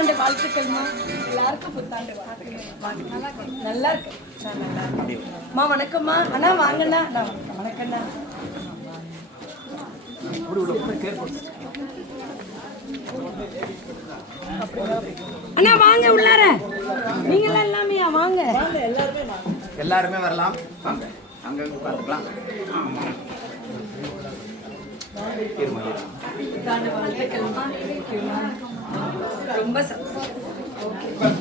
புத்தாண்டு வாழ்த்துக்கள்மா. எல்லாருக்கும் புத்தாண்டு வாழ்த்துக்கள். நல்லா இருக்கு. அம்மா வணக்கம்மா. அண்ணா வாங்கண்ணா. வணக்கண்ணா. அண்ணா வாங்க உள்ளார. நீங்களாம் எல்லாமே வாங்க. எல்லாருமே வரலாம். வாங்க அங்க உட்காந்துக்கலாம். ரொம்ப சந்தோஷம்.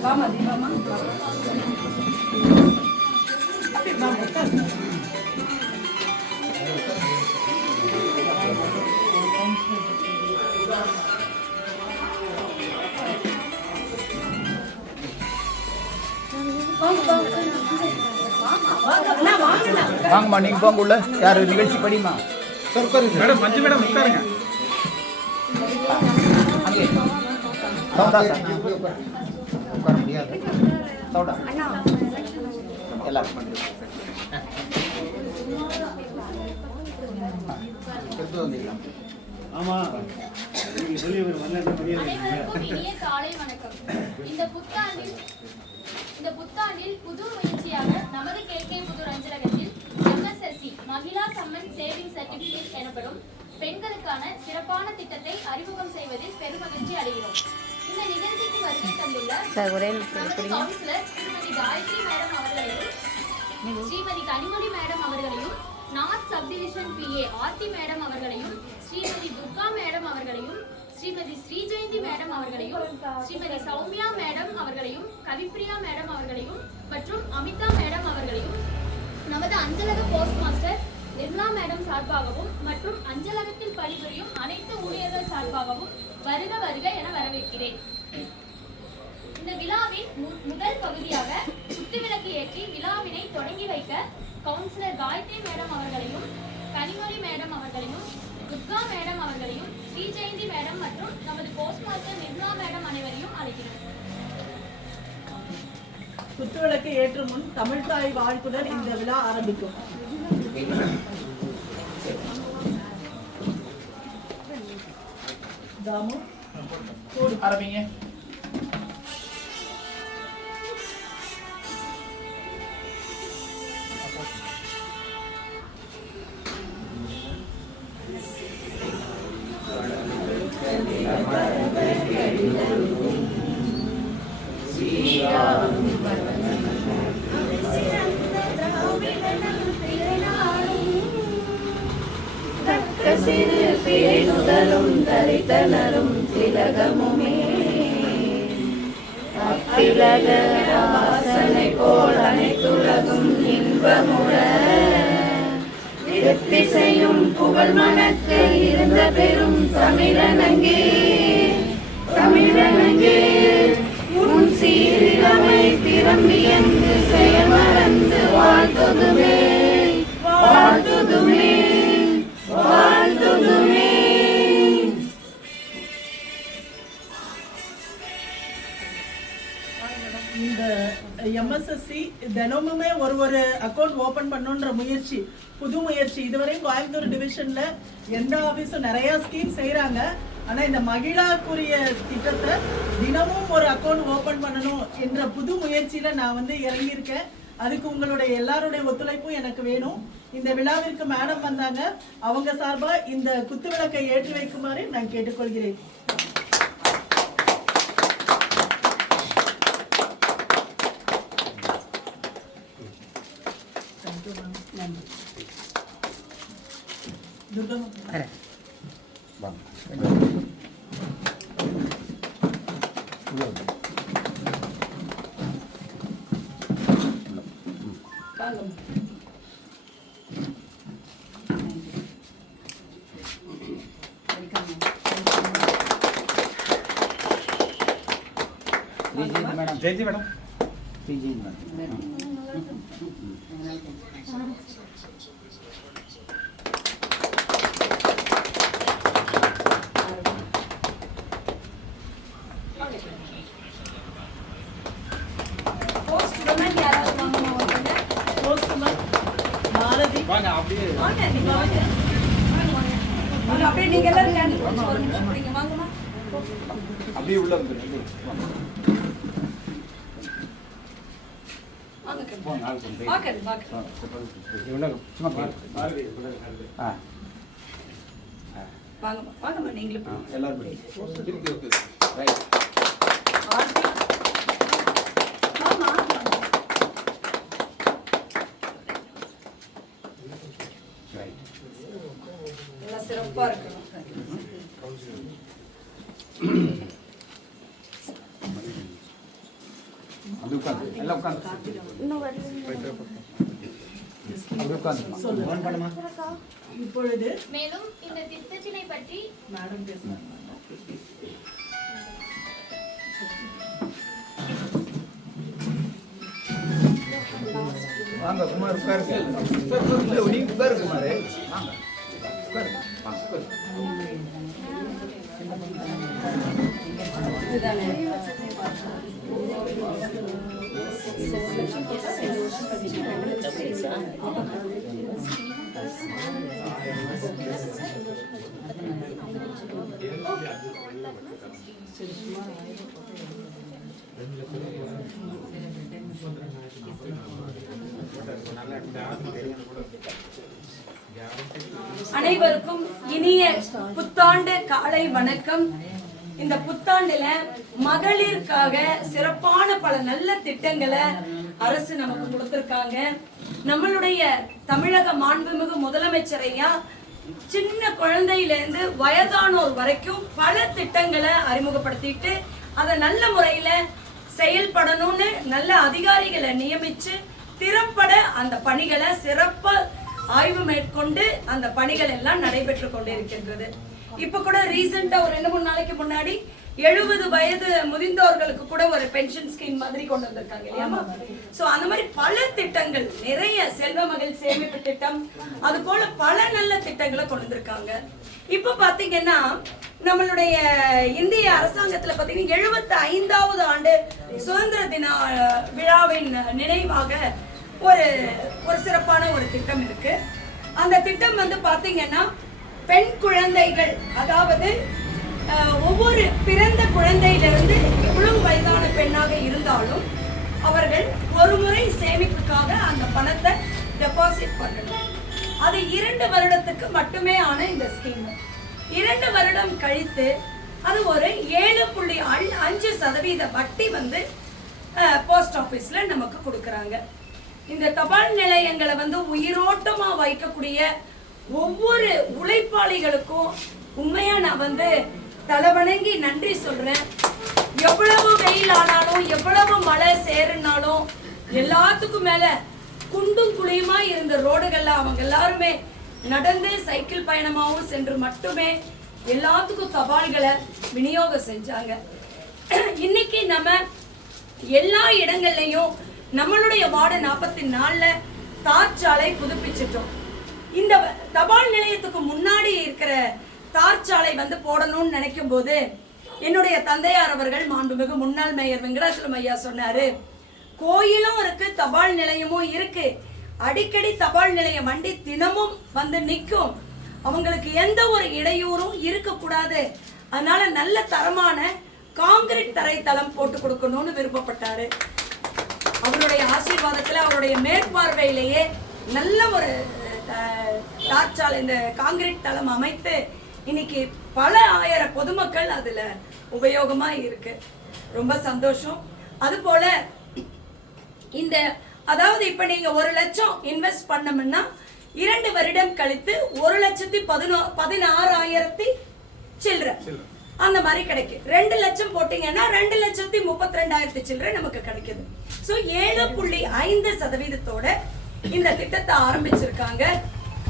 வாமா தீபாமா. வாங்கம்மா நீங்க போங்க உள்ள. யாரு நிகழ்ச்சி படிமா மேடம்? மஞ்சு மேடம் உட்காருங்க. அங்கே சௌடா சார் உட்கார முடியாது. சௌடா எல்லாரும் அனைவருக்கும் இனிய காலை வணக்கம். இந்த புத்தாண்டில் புது முயற்சியாக நமது KK புதூர் அஞ்சலகத்தில் MSSC Mahila Samman saving certificate எனப்படும் பெண்களுக்கான சிறப்பான திட்டத்தை அறிமுகம் செய்வதில் பெருமகிழ்ச்சி அடைகிறோம். இந்த நிகழ்ச்சிக்கு வருகை தந்துள்ள கவுன்சிலர் திருமதி காயத்ரி மேடம் அவர்களையும் ஸ்ரீமதி கனிமொழி மேடம் அவர்களையும் north subdivision PA Aarthi madam அவர்களையும் ஸ்ரீமதி துர்கா மேடம் அவர்களையும் ஸ்ரீமதி ஸ்ரீஜெயந்தி மேடம் அவர்களையும் ஸ்ரீமதி சௌமியா மேடம் அவர்களையும் கவிப்ரியா மேடம் அவர்களையும் மற்றும் அமிதா மேடம் அவர்களையும் நமது அஞ்சலக போஸ்ட் மாஸ்டர் நிர்மலா மேடம் சார்பாகவும் மற்றும் அஞ்சலகத்தில் பணிபுரியும் அனைத்து ஊழியர்கள் சார்பாகவும் வருக வருக என வரவேற்கிறேன். இந்த விழாவின் முதல் பகுதியாக குத்துவிளக்கு ஏற்றி விழாவினை தொடங்கி வைக்க கவுன்சிலர் காயத்ரி மேடம் அவர்களையும் கனிமொழி மேடம் அவர்களையும் துர்கா மேடம் அவர்களையும் ஸ்ரீஜெயந்தி மேடம் மற்றும் நமது போஸ்ட் மாஸ்டர் நிர்மலா மேடம் அனைவரையும் அழைக்கிறோம். குத்துவிளக்கு ஏற்று முன் தமிழ் தாய் வாழ்த்துடன் இந்த விழா ஆரம்பிக்கும். தாமு ஆரம்பிங்க. சிறு பேணுதலும் தரித்தனரும் திலகமுமே அத்திலக வாசனை போல் அனைத்துலகும் இன்பமுற திசையும் புகழ் மணக்க இருந்த பெரும் தமிழனங்கே உன் சீரிழமை திரும்பி என்று செயல் மறந்து வாழ்த்துதுமே வாழ்த்துதுமே வாழ்த்துதுமே. இந்த MSSC தினமுமே ஒரு அக்கௌண்ட் ஓபன் பண்ணுன்ற முயற்சி, புது முயற்சி. இதுவரையும் கோயம்புத்தூர் டிவிஷன்ல எந்த ஆபீஸும் நிறைய ஸ்கீம் செய்யறாங்க. ஆனா இந்த மகிழாக்குரிய திட்டத்தை தினமும் ஒரு அக்கௌண்ட் ஓபன் பண்ணணும் என்ற புது முயற்சியில நான் இறங்கியிருக்கேன். அதுக்கு உங்களுடைய எல்லாருடைய ஒத்துழைப்பும் எனக்கு வேணும். இந்த விழாவிற்கு மேடம் வந்தாங்க. அவங்க சார்பா இந்த குத்து விளக்கை ஏற்றி வைக்குமாறு நான் கேட்டுக்கொள்கிறேன். ஜெயந்தி மேடம் அப்படியே நீங்க எல்லாரும் வாங்கம்மா. அப்படியே உள்ள வந்துருங்க. சிறப்பா இருக்கணும். இப்பொழுது மேலும் இந்த திட்டத்தினை பற்றி மேடம் பேசுறாங்க. வாங்க குமார் உட்காருங்க. இல்ல நீங்க உட்காரு குமார். வாங்க உட்காருங்க. வாங்க உட்காரு. அனைவருக்கும் இனிய புத்தாண்டு காலை வணக்கம். இந்த புத்தாண்டுல மகளிருக்காக சிறப்பான பல நல்ல திட்டங்களை அரசு நமக்கு கொடுத்திருக்காங்க. நம்மளுடைய தமிழக மாண்புமிகு முதலமைச்சர் ஐயா சின்ன குழந்தையில இருந்து வயதானோர் வரைக்கும் பல திட்டங்களை அறிமுகப்படுத்திட்டு அதை நல்ல முறையில செயல்படணும்னு நல்ல அதிகாரிகளை நியமிச்சு திறம்பட அந்த பணிகளை சிறப்பா ஆய்வு மேற்கொண்டு அந்த பணிகள் எல்லாம் நடைபெற்று கொண்டிருக்கின்றது. இப்ப கூட ரீசெண்டா ஒரு 2-3 நாளைக்கு முன்னாடி 70 வயது முதிர்ந்தோர்களுக்கு கூட ஒரு பென்ஷன் ஸ்கீம் மாதிரி கொண்டு வந்திருக்காங்க இல்லையாமா? சோ அந்த மாதிரி பல திட்டங்கள், நிறைய செல்வ மகள் சேமிப்பு திட்டம், அது போல பல நல்ல திட்டங்களை கொண்டு வந்திருக்காங்க. இப்ப பாத்தீங்கன்னா நம்மளுடைய இந்திய அரசாங்கத்துல பாத்தீங்கன்னா 75வது ஆண்டு சுதந்திர தின விழாவின் நினைவாக ஒரு சிறப்பான ஒரு திட்டம் இருக்கு. அந்த திட்டம் வந்து பாத்தீங்கன்னா பெண் குழந்தைகள், அதாவது ஒவ்வொரு பிறந்த குழந்தையிலிருந்து எவ்வளவு வயதான பெண்ணாக இருந்தாலும் அவர்கள் ஒரு முறை சேமிப்புக்காக அந்த பணத்தை டெபாசிட் பண்ணணும். அது 2 வருடத்துக்கு மட்டுமே ஆன இந்த ஸ்கீம். 2 வருடம் கழித்து அது ஒரு 7.5% வட்டி வந்து போஸ்ட் ஆபீஸ்ல நமக்கு கொடுக்கறாங்க. இந்த தபால் நிலையங்களை வந்து உயிரோட்டமா வைக்கக்கூடிய ஒவ்வொரு உழைப்பாளிகளுக்கும் உண்மையா நான் வந்து தலைவணங்கி நன்றி சொல்றேன். எவ்வளவு வெயில் ஆனாலும் எவ்வளவு மழை சேருனாலும் எல்லாத்துக்கும் மேல குண்டும் குழியுமா இருந்த ரோடுகள்ல அவங்க எல்லாருமே நடந்து சைக்கிள் பயணமாகவும் சென்று மட்டுமே எல்லாத்துக்கும் தபால்களை விநியோகம் செஞ்சாங்க. இன்னைக்கு நம்ம எல்லா இடங்கள்லயும் நம்மளுடைய வார்டு 44ல தார் சாலை புதுப்பிச்சிட்டோம். இந்த தபால் நிலையத்துக்கு முன்னாடி இருக்கிற தார் சாலை வந்து போடணும்னு நினைக்கும் போது என்னுடைய தந்தையார் அவர்கள் மாண்புமிகு முன்னாள் மேயர் வெங்கடாச்சலம் ஐயா சொன்னாரு, கோயிலும் இருக்கு தபால் நிலையமும் இருக்கு, அடிக்கடி தபால் நிலைய வண்டி தினமும் வந்து நிற்கும், அவங்களுக்கு எந்த ஒரு இடையூறும் இருக்கக்கூடாது, அதனால நல்ல தரமான காங்கிரீட் தரைத்தளம் போட்டு கொடுக்கணும்னு விருப்பப்பட்டாரு. அவருடைய ஆசீர்வாதத்துல அவருடைய மேற்பார்வையிலேயே நல்ல ஒரு தார்ச்சாலை இந்த காங்கிரீட் தளம் அமைத்து இன்னைக்கு பல ஆயிரம் பொதுமக்கள் அதுல உபயோகமா இருக்கு. ரொம்ப சந்தோஷம். அது போல இந்த அதாவது இப்ப நீங்க 1 லட்சம் இன்வெஸ்ட் பண்ணோம்னா 2 வருடம் கழித்து 1,16,000 சில்லறை அந்த மாதிரி கிடைக்கும். 2 லட்சம் போட்டீங்கன்னா 2,32,000 சில்லறை நமக்கு கிடைக்குது. ஸோ 7.5% இந்த திட்டத்தை ஆரம்பிச்சிருக்காங்க.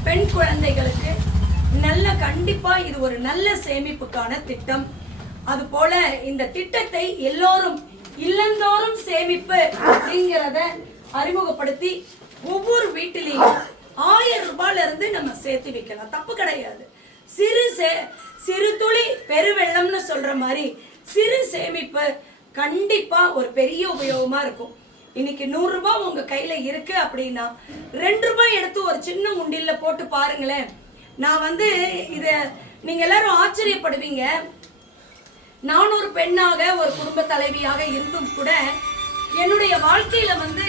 பெண் குழந்தைகளுக்கு நல்ல கண்டிப்பா இது ஒரு நல்ல சேமிப்புக்கான திட்டம். அது போல இந்த திட்டத்தை எல்லோரும் இல்லந்தோறும் சேமிப்பு அப்படிங்கிறத அறிமுகப்படுத்தி ஒவ்வொரு வீட்டிலையும் 1000 ரூபாயில இருந்து நம்ம சேர்த்து வைக்கலாம், தப்பு கிடையாது. சிறு துளி பெருவெள்ளம்னு சொல்ற மாதிரி சிறு சேமிப்பு கண்டிப்பா ஒரு பெரிய உபயோகமா இருக்கும். இன்னைக்கு 100 ரூபாய் உங்க கையில இருக்கு அப்படின்னா 2 ரூபாய் எடுத்து ஒரு சின்ன உண்டியல்ல போட்டு பாருங்களேன். நான் வந்து இத நீங்க எல்லாரும் ஆச்சரியப்படுவீங்க. நான் ஒரு பெண்ணாக ஒரு குடும்ப தலைவியாக இருந்தும் கூட என்னுடைய வாழ்க்கையில வந்து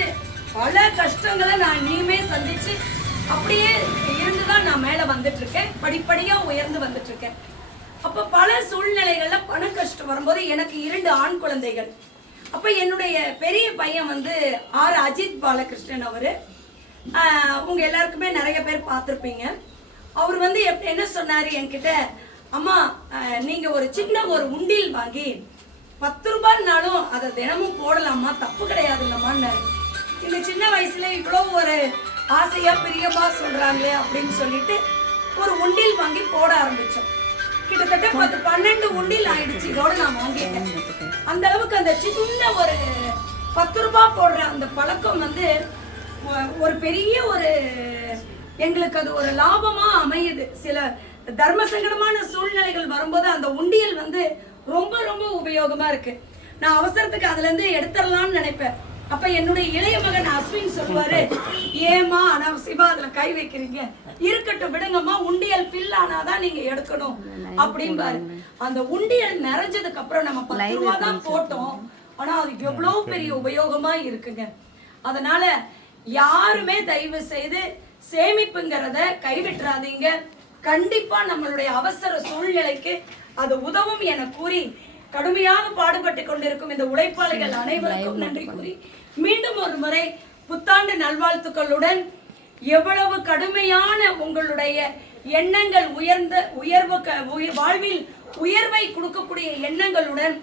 பல கஷ்டங்களை நான் இனிமே சந்திச்சு அப்படியே இருந்துதான் நான் மேல வந்துட்டு இருக்கேன், படிப்படியா உயர்ந்து வந்துட்டு இருக்கேன். அப்ப பல சூழ்நிலைகள்ல பண கஷ்டம் வரும்போது எனக்கு 2 ஆண் குழந்தைகள். அப்ப என்னுடைய பெரிய பையன் வந்து ஆர் அஜித் பாலகிருஷ்ணன் அவரு, உங்க எல்லாருக்குமே நிறைய பேர் பார்த்துருப்பீங்க. அவர் வந்து என்ன சொன்னாரு என்கிட்ட, அம்மா நீங்க ஒரு சின்ன ஒரு உண்டியல் வாங்கி 10 ரூபாய்னாலும் அதை தினமும் போடலாமா, தப்பு கிடையாதுல்லம்மான்னு. இந்த சின்ன வயசுல இவ்வளவு ஒரு ஆசையா பிரியமா சொல்றாங்களே அப்படின்னு சொல்லிட்டு ஒரு உண்டியல் வாங்கி போட ஆரம்பிச்சோம். கிட்டத்தட்ட 10-12 உண்டியல் ஆயிடுச்சு இதோட நான் வாங்கிட்டேன். அந்த அளவுக்கு அந்த சின்ன ஒரு 10 ரூபாய் போடுற அந்த பழக்கம் வந்து ஒரு பெரிய ஒரு எங்களுக்கு அது ஒரு லாபமா அமையுது. சில தர்ம சங்கடமான சூழ்நிலைகள் வரும்போது அந்த உண்டியல் வந்து ரொம்ப ரொம்ப உபயோகமா இருக்கு. நான் அவசரத்துக்கு அதுல இருந்து எடுத்துடலாம்னு நினைப்பேன். அப்ப என்னுடைய இளைய மகன் அஸ்வின் சொல்லுவாரு, ஏமா அனாவசியமா அதுல கை வைக்கிறீங்க, இருக்கட்டும் விடுங்கம்மா, உண்டியல் ஃபில் ஆனாதான் நீங்க எடுக்கணும் அப்படின்பாரு. அந்த உண்டியல் நிறைஞ்சதுக்கு அப்புறம் நம்ம 10 ரூபாய் தான் போட்டோம், ஆனா அது எவ்வளவு பெரிய உபயோகமா இருக்குங்க. அதனால யாருமே தயவு செய்து சேமிப்புங்கிறத கைவிட்டுறாதீங்க. கண்டிப்பா நம்மளுடைய அவசர சூழ்நிலைக்கு அது உதவும் என கூறி கடுமையாக பாடுபட்டு கொண்டிருக்கும் இந்த உழைப்பாளிகள் அனைவருக்கும் நன்றி கூறி மீண்டும் ஒரு முறை புத்தாண்டு நல்வாழ்த்துக்களுடன், எவ்வளவு கடுமையான உங்களுடைய எண்ணங்கள் வாழ்வில் உயர்வை கொடுக்கக்கூடிய எண்ணங்களுடன்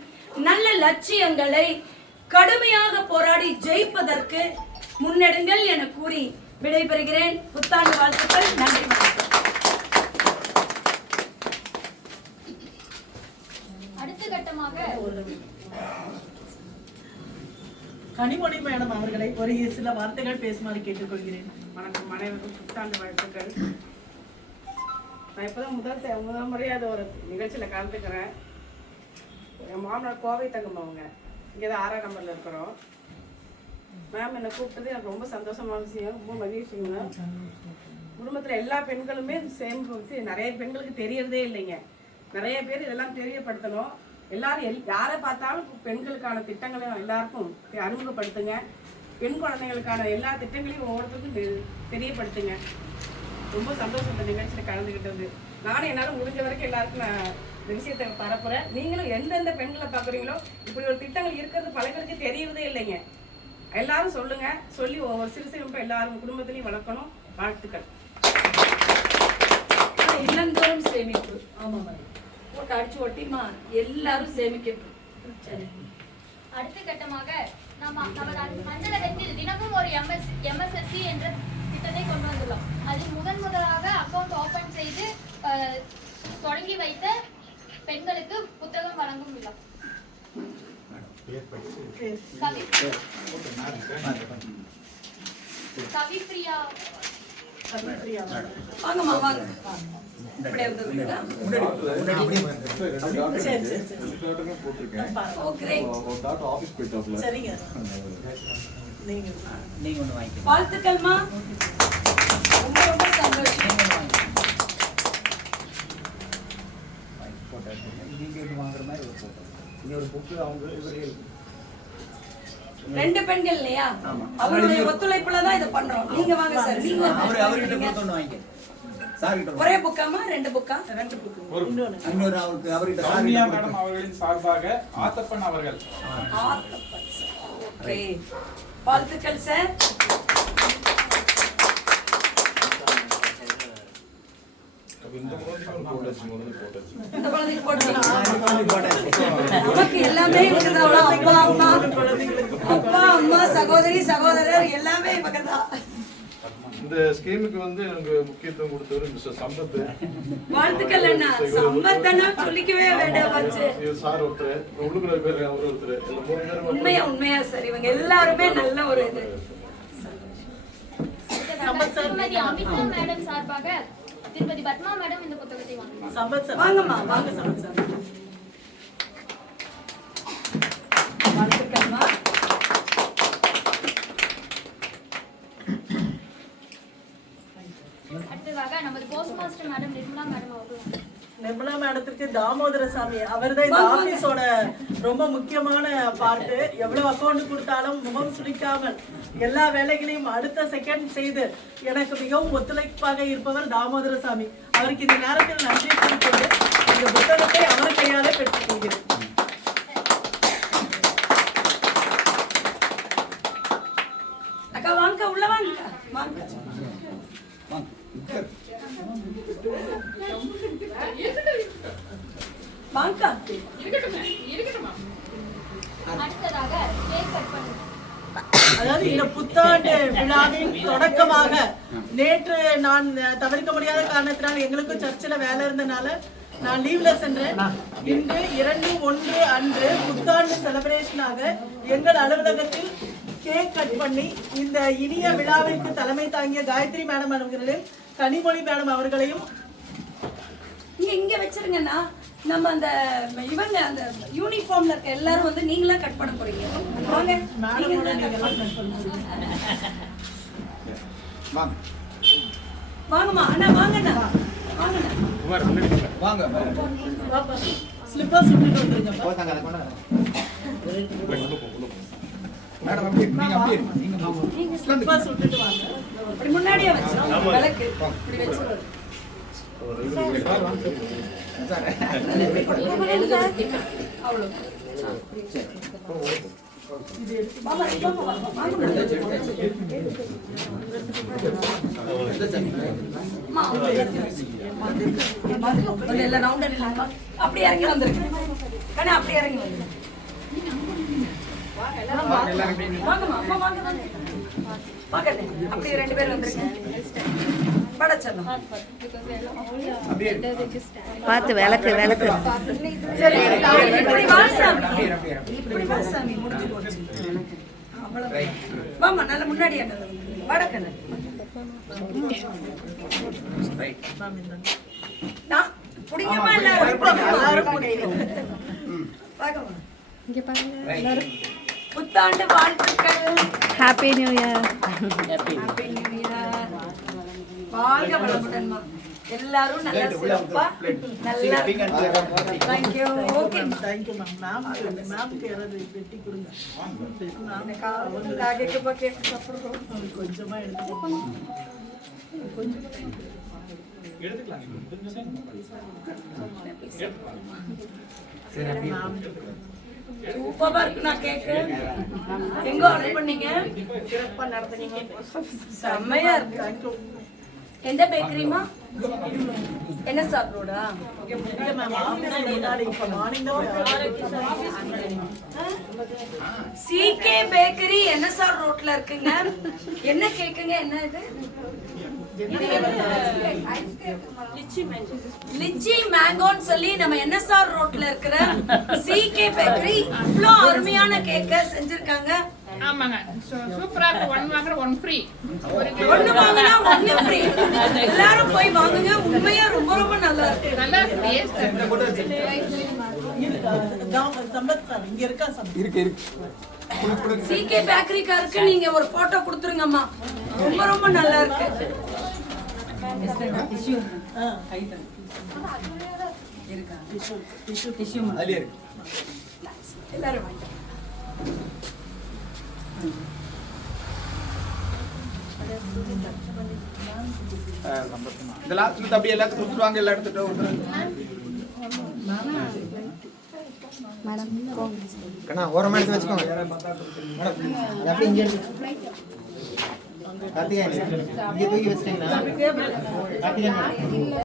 நல்ல லட்சியங்களை கடுமையாக போராடி ஜெயிப்பதற்கு முன்னெடுங்கள் என கூறி விடைபெறுகிறேன். புத்தாண்டு வாழ்த்துக்கள். நன்றி, வணக்கம். அடுத்த கட்டமாக கனிமொழி மேடம் அவர்களை ஒரு சில வார்த்தைகள் பேசுமாறு கேட்டுக்கொள்கிறேன். வணக்கம், அனைவருக்கும் புத்தாண்டு வாழ்த்துக்கள். நான் இப்போதான் முதல் முறையாக ஒரு நிகழ்ச்சியில் கலந்துக்கிறேன். என் மாமனார் கோவை தங்கம், அவங்க இங்கே தான் 6ஆம் நம்பரில் இருக்கிறோம். மேம் என்னை கூப்பிட்டது எனக்கு ரொம்ப சந்தோஷமான விஷயம், ரொம்ப மகிழ்ச்சிங்க. குடும்பத்தில் எல்லா பெண்களுமே சேமிப்பு நிறைய பெண்களுக்கு தெரியறதே இல்லைங்க. நிறைய பேர் இதெல்லாம் தெரியப்படுத்தணும். எல்லாரும் யாரை பார்த்தாலும் பெண்களுக்கான திட்டங்களையும் எல்லாருக்கும் அறிமுகப்படுத்துங்க. பெண் குழந்தைகளுக்கான எல்லா திட்டங்களையும் ஒவ்வொருத்தருக்கும் தெரியப்படுத்துங்க. ரொம்ப சந்தோஷம் இந்த நிகழ்ச்சியில் கலந்துக்கிட்டது. நானும் என்னால் முடிஞ்ச வரைக்கும் எல்லாருக்கும் நான் இந்த விஷயத்தை பரப்புறேன். நீங்களும் எந்தெந்த பெண்களை பார்க்குறீங்களோ இப்படி ஒரு திட்டங்கள் இருக்கிறது பல பேருக்கு தெரியறதே இல்லைங்க. எல்லாரும் சொல்லுங்க, சொல்லி ஒவ்வொரு சிறு சிறு எல்லாரும் குடும்பத்திலையும் வளர்க்கணும். வாழ்த்துக்கள். இல்லந்தோறும் சேமிப்பு. ஆமா, போட்டு அடிச்சு ஒட்டிமா எல்லாரும் சேமிக்கட்டும். அடுத்த கட்டமாக நமது அஞ்சலகத்தில் தினமும் ஒரு MSSC என்ற திட்டத்தை கொண்டு வந்துள்ளோம். அதில் முதலாக அக்கௌண்ட் ஓபன் செய்து தொடங்கி வைத்த பெண்களுக்கு புத்தகம் வழங்கும் விழா. கவிப்ரியா வாங்கம்மா, வாங்க. வாழ்த்துக்கள்மா, ரொம்ப ரொம்ப சந்தோஷம். ரெண்டு பெண்கள் இல்லையா, அவருடைய ஒத்துழைப்புல தான் இதை பண்றோம். நீங்க வாங்க சார், நீங்க ஒரே புக்காமா, 2 புக்கா? 2 புக்கு. மேடம் அவர்களின் சார்பாக ஆத்தப்பன் அவர்கள். ஆத்தப்பன் சார், ஓகே, வாழ்த்துக்கள் சார். இந்த குழந்தைக்கு போட்டுக்கலாம். நமக்கு எல்லாமே இருக்குது. அப்பா அம்மா சகோதரி சகோதரர் எல்லாமே பக்கத்தா. இந்த ஸ்கீமுக்கு வந்து எனக்கு முக்கியத்துவம் கொடுத்தவர் மிஸ்டர் சம்பத். வாழ்த்துக்கள் அண்ணா. சம்பத்தனா சொல்லிக்கவே வேண்டாம். சார் ஒருத்தர், உள்ளுக்குள்ள பேர் அவர் ஒருத்தர், இந்த 3 பேரும் உண்மையா சார், இவங்க எல்லாருமே நல்ல ஒரு இது. திருமதி அமிதா மேடம் சார்பாக திருமதி பத்மா மேடம் இந்த புத்தகத்தை வாங்குவாங்க. சம்பத் சார் வாங்கம்மா, வாங்க சம்பத் சார். வாழ்த்துக்கள்மா. அடுத்ததாக நமது post master madam Nirmala madam அவர்கள். நிர்மலா மேடத்துக்கு அடுத்து தாமோதரசாமி அவர்தான் இந்த ஆபீஸோட ரொம்ப முக்கியமான பார்ட். எவ்வளவு அக்கௌண்ட் கொடுத்தாலும் முகம் சுளிக்காமல் எல்லா வேலைகளையும் அடுத்த செகண்ட் செய்து எனக்கு மிகவும் ஒத்துழைப்பாக இருப்பவர் தாமோதரசாமி. அவருக்கு இந்த நேரத்தில் நன்றி கூறிக்கொண்டு இந்த புத்தகத்தை அவர் கையாலே பெற்றுக் கொள்கிறேன். அக்கா வாங்க, உள்ள வாங்க வாங்க. வாங்க. அடுத்ததாக கேக் கட் பண்ணு. அதாவது இந்த புத்தாண்டு விழாவின் தொடக்கமாக நேற்று நான் தவிர்க்க முடியாத காரணத்தினால் எங்களுக்கும் சர்ச்சில் வேலை இருந்தனால நான் லீவ்ல சென்றேன். இன்று 2/1 அன்று புத்தாண்டு செலிப்ரேஷனாக எங்கள் அலுவலகத்தில் கேக் கட் பண்ணி இந்த இனிய விழாவிற்கு தலைமை தாங்கிய காயத்ரி மேடம் அவர்களையும் கனிமொழி மேடம் அவர்களையும் இங்க வச்சிருங்கன்னா நம்ம அந்த இவங்க அந்த யூனிஃபார்ம்ல இருக்க எல்லாரும் வந்து நீங்களா கட் பண்ண போறீங்க. வாங்க வாங்கம்மா அண்ணா, வாங்கண்ணா வாங்கண்ணா. வாங்க ஸ்லிப்பர்ஸ் விட்டுட்டு வந்துருங்க. மேடம் அப்படியே நீங்க அப்படியே நீங்க ஸ்லிப்பர்ஸ் விட்டுட்டு வாங்க. அப்படி முன்னாடியே வச்சிரும் விளக்கு இப்படி வச்சிரும். அவ்வளவு அப்படி இறங்கி வந்துருக்கு. அப்படி இறங்கி வந்து வாங்கம்மா, அம்மா வாங்க வாங்க. அப்படி 2 பேர் வந்துருக்கேன். பார்த்து விளக்கு இப்படி வா சாமி, முடிஞ்சு போச்சு. வாமா, நல்ல முன்னாடி வடக்கண்ணு. புடிங்கம்மா எல்லாரும் புத்தாண்டு வாழ்த்துக்கள். Happy new year. வாழ்க வளமுடன்மா. எல்லாரும் நல்ல சிறப்பா நல்லா. Thank you. Okay. Thank you ma'am. மேம்க்கு யாராவது வெட்டி கொடுங்க. லாகேக்கு பக்கே அப்புறம் கொஞ்சமா எடுத்துக்கலாம். சூப்பரா இருக்கு. நான் கேக்கு எங்க ஆர்டர் பண்ணீங்க? சிறப்பா நடத்துனீங்க. செம்மையா இருக்கு. எந்த பேக்கரிமா? என்ன சார் ரோடா? சிகே பேக்கரி என்எஸ்ஆர் ரோட்ல இருக்குங்க. என்ன கேக்குங்க? என்ன இது? லிச்சி மேங்கோன்னு சொல்லி நம்ம என்எஸ்ஆர் ரோட்ல இருக்கிற சிகே பேக்கரி இவ்ளோ அருமையான கேக்க செஞ்சிருக்காங்க. ஆமாங்க, சூப்பரா இருக்கு. 1 வாங்குற 1 ஃப்ரீ. ஒன்னு வாங்குனா 1 ஃப்ரீ. எல்லாரும் போய் வாங்குங்க. உண்மையா ரொம்ப ரொம்ப நல்லா இருக்கு. நல்லா டேஸ்ட் இங்க இருக்கா இருக்கு சிகே பேக்கரிக்காருக்கு நீங்க ஒரு போட்டோ கொடுத்துருங்கம்மா. ரொம்ப ரொம்ப நல்லா இருக்கு. எல்லாரும் வாங்க. இந்த லாஸ்ட்ல அப்படியே எல்லாத்துக்கும் கொடுத்துருவாங்க. எல்லாம் எடுத்துட்டு கண்ணா ஓரமா எடுத்து வச்சுக்கோங்க. மேடம் அப்படியே இங்கே எடுத்து கார்த்திகேயன் இங்கே தூக்கி வச்சிட்டீங்கன்னா கார்த்திகேயன்